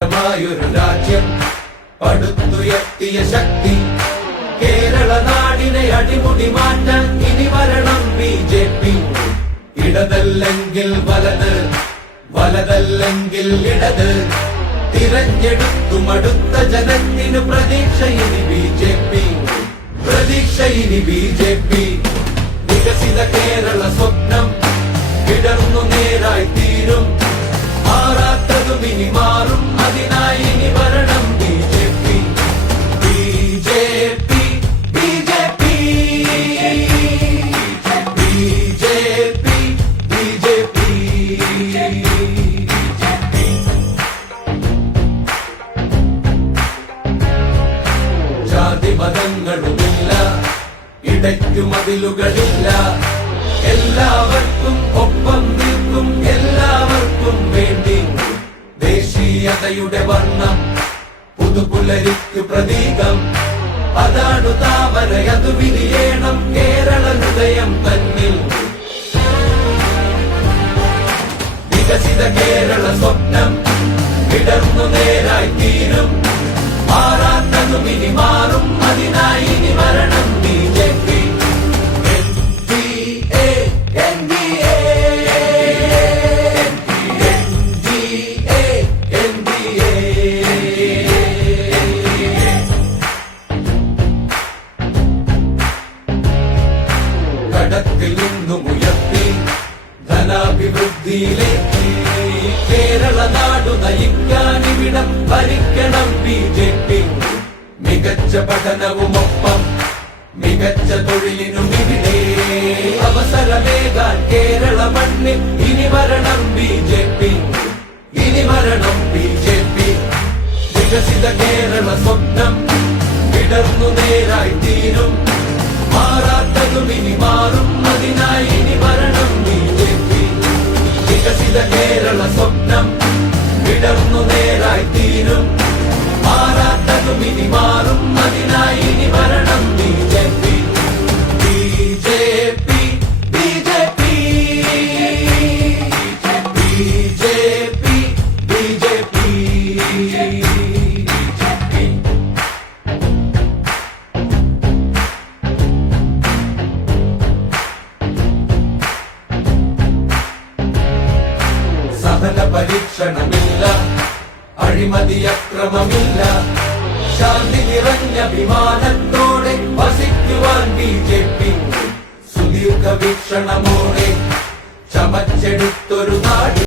ൊരു രാജ്യം പടുത്തുയർത്തിയ ശക്തി കേരള നാടിനെ അടിമുടി മാറ്റാൻ ഇനി വരണം BJP. ഇടതല്ലെങ്കിൽ വലത്, വലതല്ലെങ്കിൽ ഇടത്, തിരഞ്ഞെടുത്തു മടുത്ത ജനത്തിനു പ്രതീക്ഷ ഇനി BJP. പ്രതീക്ഷ ഇനി BJP. വികസിത കേരള സ്വപ്നം വിടർന്നു നേരായി തീരും. മാറാത്തതും ഇനി മാറും, അതിനായി ഇനി വരണം BJP. BJP, BJP, BJP, BJP. ജാതി മതങ്ങളുമില്ല, ഇടയ്ക്കു മതിലുകളില്ല, എല്ലാവർക്കും ഒപ്പം നിൽക്കും, എല്ലാവർക്കും വേണ്ടി. ദേശീയതയുടെ വർണ്ണം പുതുപുലരിക്കു പ്രതീകം, അതാണു താമര, അതു വിരിയണം കേരള ഹൃദയം തന്നിൽ. വികസിത കേരള സ്വപ്നം വിടർന്നു നേരായി തീരും. മാറാത്തതും ഇനി മാറും, അതിനായി ഇനി വരണം BJP. കടത്തിൽ നിന്നും ഉയർത്തി ധനാഭിവൃദ്ധിയിലേക്ക് കേരള നാടു നയിക്കാൻ ഇവിടം ഭരിക്കണം BJP. മികച്ച പഠനവുമൊപ്പം മികച്ച തൊഴിലിനും ഇവിടെ അവസരമേകാൻ കേരള മണ്ണിൽ ഇനി വരണം BJP. ഇനി വരണം BJP. വികസിത കേരള സ്വപ്നം വിടർന്നു നേരായി തീരും. മാറാത്തതും ഇനി മാറും, അതിനായി ഇനി വരണം BJP. വികസിത കേരള സ്വപ്നം വിടർന്നു നേരായി തീരും. മാറാത്തതും ഇനി മാറും, അതിനായി ഇനി വരണം BJP. BJP, BJP, BJP, BJP. സഹന പരീക്ഷണമില്ല, അഴിമതി അക്രമമില്ല, ശാന്തി നിറഞ്ഞ വിമാനത്തോടെ വസിക്കുവാൻ BJP. സുദീർഘ വീക്ഷണമോടെ ചമച്ചെടുത്തൊരു നാട്